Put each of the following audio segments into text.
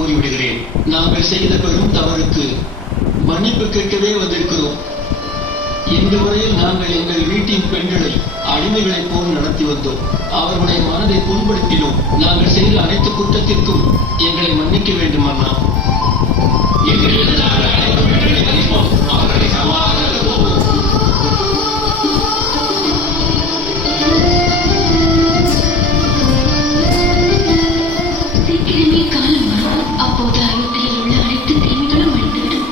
கூறிவிடுகிறேன். நாங்கள் செய்த பெரும் தவறுக்கு மன்னிப்பு கேட்கவே வந்திருக்கிறோம். இந்த முறையில் நாங்கள் எங்கள் வீட்டின் பெண்களை அடிமைகளைப் போல் நடத்தி வந்தோம். அவர்களுடைய மனதை புண்படுத்தினோம். நாங்கள் செய்த அனைத்து குற்றத்திற்கும் எங்களை மன்னிக்க வேண்டும் அண்ணா. சீக்கிரமே காலம் வரும். அப்போது அயோத்தியில் உள்ள அனைத்து தீமைகளும் அழிந்துவிடும்.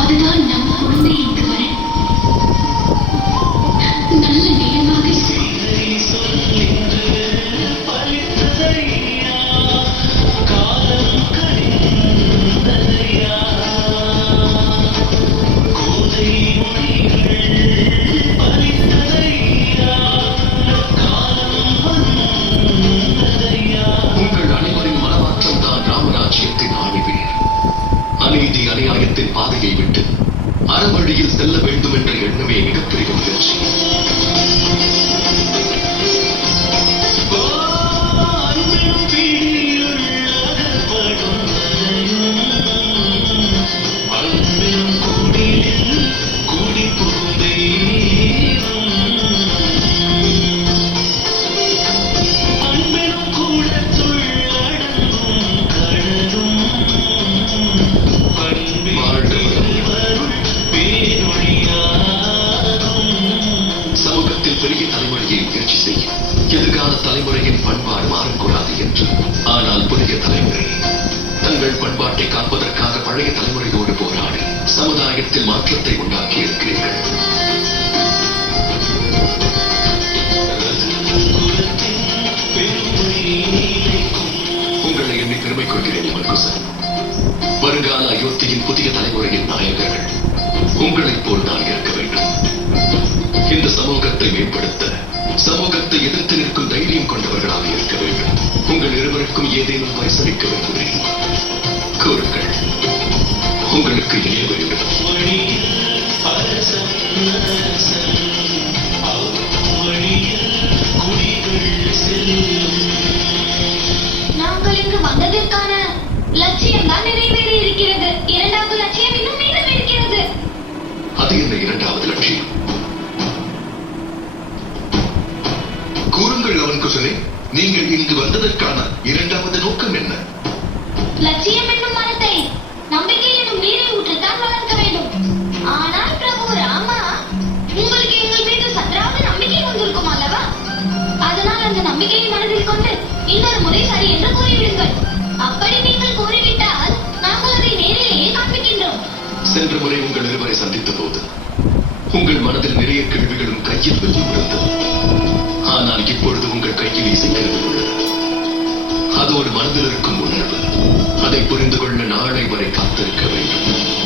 அதுதான் நம் குழந்தை இங்கு வர நல்ல நேரமாக அநீதி அநியாயத்தின் பாதையை விட்டு அறவழியில் செல்ல வேண்டும் என்ற எண்ணமே மிகப்பெரிய முயற்சி. பெரிய தலைமுறையை முயற்சி செய்ய எதிர்கால தலைமுறையின் பண்பாடு மாறக்கூடாது என்று. ஆனால் புதிய தலைமுறை தங்கள் பண்பாட்டை காப்பதற்காக பழைய தலைமுறையோடு போராடி சமுதாயத்தில் மாற்றத்தை உண்டாக்கி இருக்கிறீர்கள். உங்களை எண்ணி பெருமை கொள்கிறேன் மல்குசன். வருங்கால அயோத்தியின் புதிய தலைமுறையின் நாயகர்கள் உங்களைப் போல் தான் இருக்க வேண்டும். இந்த சமூகத்தை மேம்படுத்த சமூகத்தை எதிர்த்து நிற்கும் தைரியம் கொண்டவர்களாக இருக்க வேண்டும். உங்கள் இருவருக்கும் ஏதேனும் பரிசளிக்க வேண்டும். கூறுங்கள், உங்களுக்கு இணைய வேண்டும். நாங்கள் இங்கு வந்ததற்கான லட்சியம் தான் நிறைவேறி இருக்கிறது. இரண்டாவது லட்சியம் இன்னும் மீதம் இருக்கிறது. அது என்ன இரண்டாவது லட்சியம்? கூறுங்கள் அவன் குசனே, நீங்கள் இங்கு வந்ததற்கான இரண்டாவது நோக்கம் என்ன? லட்சியம் என்னும் மரத்தை நம்பிக்கை என்னும் நீரை ஊற்றத்தான் வளர்க்க வேண்டும். ஆனால் பிரபு ராமா, உங்களுக்கு எங்கள் மீது சற்றாவது நம்பிக்கை வந்திருக்கும் அல்லவா? அதனால் அந்த நம்பிக்கையை மனதில் கொண்டு இன்னொரு முறை சரி என்று கூறிவிடுங்கள். அப்படி நீங்கள் கூறிவிட்டால் நாங்கள் அதை நேரிலேயே காண்பிக்கின்றோம். சென்ற முறை உங்கள் இருவரை சந்தித்த போது உங்கள் மனதில் நிறைய கேள்விகளும் கையில் வெல்லும் இருந்தது. ஆனால் இப்பொழுது உங்கள் கையில் இசைக்கிறது உள்ளது. அது ஒரு மனதில் இருக்கும் உணர்வு. அதை புரிந்து கொள்ள நாளை வரை காத்திருக்க வேண்டும்.